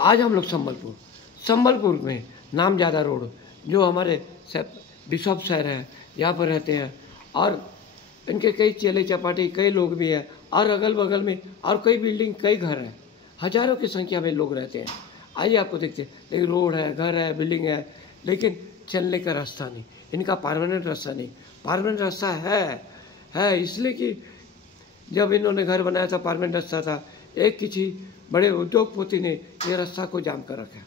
आज हम लोग संबलपुर में नामजादा रोड जो हमारे बिशप शहर है यहाँ पर रहते हैं और इनके कई चेले चपाटी कई लोग भी हैं और अगल बगल में और कई बिल्डिंग कई घर हैं, हजारों की संख्या में लोग रहते हैं। आइए आपको देखते हैं, लेकिन रोड है, घर है, बिल्डिंग है, लेकिन चलने का रास्ता नहीं, इनका परमानेंट रास्ता नहीं। परमानेंट रास्ता है इसलिए कि जब इन्होंने घर बनाया था परमानेंट रास्ता था, एक किसी बड़े उद्योगपति ने ये रास्ता को जाम कर रखा।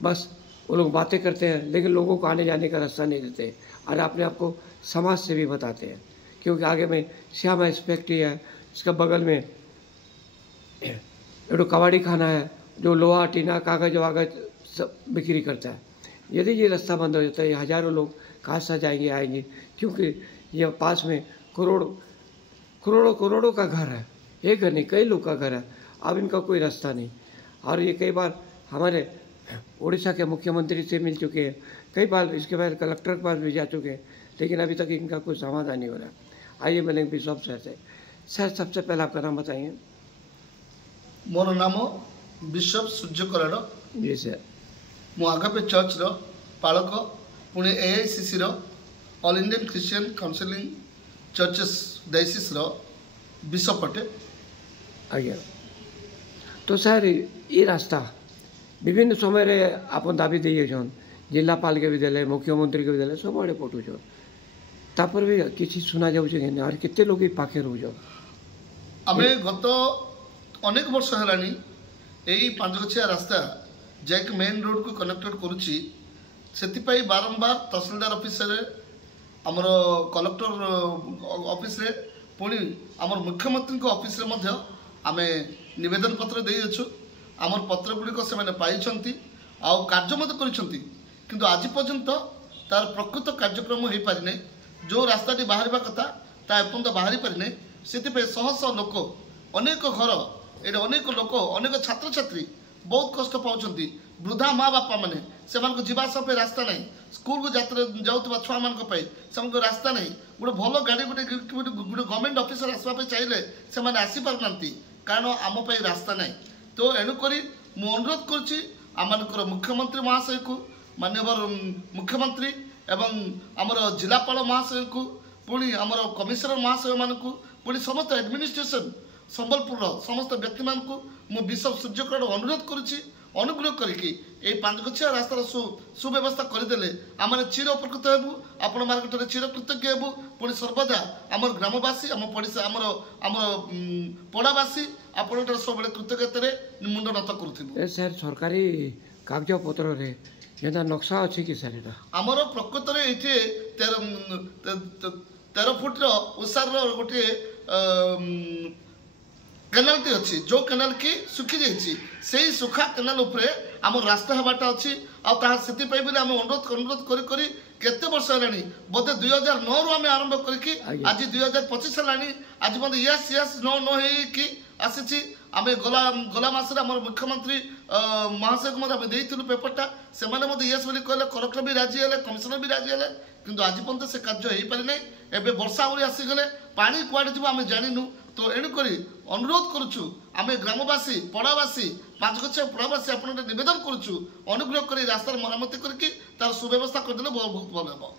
बस वो लोग बातें करते हैं लेकिन लोगों को आने जाने का रास्ता नहीं देते और अपने आप को समाज से भी बताते हैं, क्योंकि आगे में श्यामा फैक्ट्री है, इसका बगल में एक कबाड़ी खाना है जो लोहा टीना कागज वागज सब बिक्री करता है। यदि ये रास्ता बंद हो जाता है, ये हजारों लोग कहाँ से जाएंगे आएंगे, क्योंकि ये पास में करोड़ों का घर है, एक घर नहीं कई लोग का घर है। अब इनका कोई रास्ता नहीं और ये कई बार हमारे उड़ीसा के मुख्यमंत्री से मिल चुके हैं, कई बार इसके बाद कलेक्टर के पास भी जा चुके हैं, लेकिन अभी तक इनका कोई समाधान नहीं हो रहा। आइए मिलेंगे बिशप सर से। सर सबसे पहले आपका नाम बताइए। मोर नाम बिशप सूर्य कराड़। जी सर। मु आगापे चर्च रो पालक पुणे AICC रो all Indian Christian counselling churches diocese रो बिशप अटे। आज्ञा। तो सर ये रास्ता विभिन्न समय रे आप दाबी दिए छन, जिलापाल के भी देले, मुख्यमंत्री के भी देले, सब आड़े पठु छन, तापर भी किसी सुना जाऊ छै कि और कितने लोग पाखे रहू छ। आमे गत अनेक वर्ष हेलानी एई पांचगछिया रास्ता जैक मेन रोड को कनेक्टेड करूची, सेतिपाई बारंबार तहसीलदार ऑफिस रे हमर कलेक्टर ऑफिस रे पुणी हमर मुख्यमंत्री को ऑफिस रे मध्य आमे निवेदन पत्र देई अछु। हमर पत्र गुडी को से माने पाइछंती आ कार्य मत करिसंती, किंतु आज पर्यंत तार प्रकृत कार्यक्रम होई पारि नै। जो रास्ताटी बाहरिबा कथा ता एपंत बाहरी पारि नै, सेतिपे शह शह लोक अनेक घर एडे अनेक लोक अनेक छात्र छात्री बहुत कष्ट पाउछंती। वृद्धा माँ बापा माने सेमानको जीवा सब रास्ता नै, स्कूल को जाउतबा छुआ मानको पई सेमानको रास्ता नै। गोटे भल गाड़ी गोटे गवर्नमेंट ऑफिसर आसवा पे चाहिए से माने आसी पारनांती, कारण आम पई रास्ता नै। तो एणुकरी मु अनुरोध करुच्ची आमर मुख्यमंत्री महाशय को, माननीय मुख्यमंत्री एवं आमर जिलापाल महाशय को, पुणी आमर कमिशनर महाशय मान को, पुणी समस्त एडमिनिस्ट्रेशन संबलपुर समस्त व्यक्ति मान को मु बिशप सूर्य कराड़ अनुरोध करुच्ची, अनुग्रह करके पांचगछिया रास्तार सुव्यवस्था करदेले आम चिर उपकृत हेबू, आपण मार्केट चिर कृतज्ञ हेबू। पुणी सर्वदा आमर ग्रामवासी आम पड़ोसी आमर पड़ावासी आपण सब कृतज्ञता मुंड नत करूँ। सर सरकारी कागज पत्र रे जेना नक्शा अच्छी कि सर आमर प्रकृत में ये 13 फुट उसार गोटे केनाल अच्छी, जो केनाल की सुखी जाइए से सुखा केनाल उपरे आम रास्ता हेबाटा अच्छी। आती बोले आम अनुरोध करी केते वर्ष है बोधे 2009 रु आम आरंभ करके आज 2025 है। आज मतलब यस नो नो कि आसी आम गला मसरे आम मुख्यमंत्री महाशय को देलु पेपरटा, से यस बोली कहले, कलेक्टर भी राजी है, कमिशनर भी राजी है, किंतु आज पर्यटन से कार्य हो पारि ना। एवं वर्षा आहरी आसीगले पानी कुआड़े जीव आम जानिनु। तो एणुक अनुरोध करुचु आम ग्रामवासी पड़ावासी पांचगछिया पड़ावासी आप निवेदन करुचु, अनुग्रह कर रास्तार मरामती करके तार सुव्यवस्था करदे बहुत भल हे।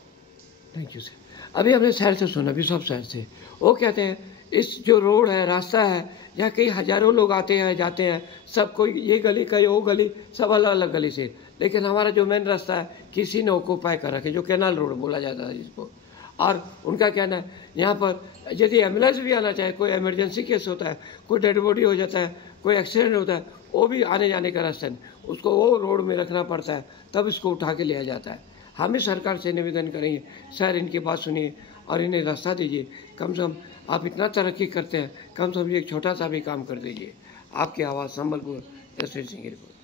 Thank you sir. अभी हमने शहर से सुना, बिशप शहर से, वो कहते हैं इस जो रोड है रास्ता है यहाँ कई हजारों लोग आते हैं जाते हैं, सब कोई ये गली कई वो गली सब अलग अलग गली से, लेकिन हमारा जो मेन रास्ता है किसी ने ऑक्यूपाई कर रखे, जो कैनाल रोड बोला जाता है जिसको। और उनका कहना है यहाँ पर यदि एम्बुलेंस भी आना चाहे, कोई इमरजेंसी केस होता है, कोई डेड बॉडी हो जाता है, कोई एक्सीडेंट होता है, वो भी आने जाने का रास्ता नहीं, उसको वो रोड में रखना पड़ता है, तब इसको उठा के लिया जाता है। हम ही सरकार से निवेदन करेंगे, सर इनकी बात सुनिए और इन्हें रास्ता दीजिए। कम से कम आप इतना तरक्की करते हैं, कम से कम एक छोटा सा भी काम कर दीजिए। आपकी आवाज़ संबलपुर, एस सिंह की रिपोर्ट।